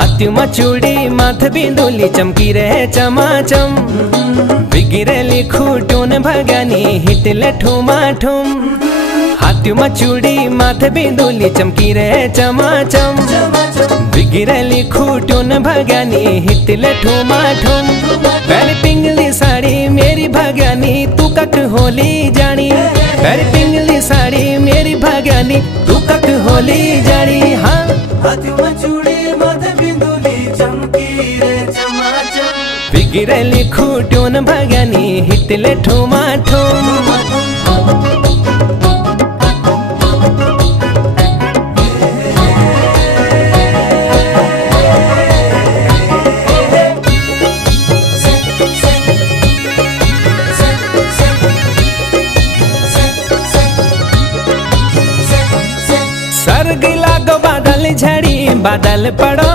हाथी में चूड़ी माथ बिंदुली चमकी रहे चमाचम। बिगिरेली खूटून भगानी हिटले ठुमाठुम। हाथी में चूड़ी माथ बिंदुली चमकी रहे चमाचम। बिगिरेली खूटून भगानी हिटले ठुमाठुम। पहले पिंगली साड़ी मेरी भगानी तू कक होली जानी। पहले पिंगली साड़ी मेरी भगानी तू कक होली जानी। हाँ हाथी में चूड़ी माथ बिंदुली चमकी रे चमाचम। बिगिरेली खूटून भगानी हिटले ठुमाठुम। सर्ग लागो बादल झड़ी बादल पड़ो।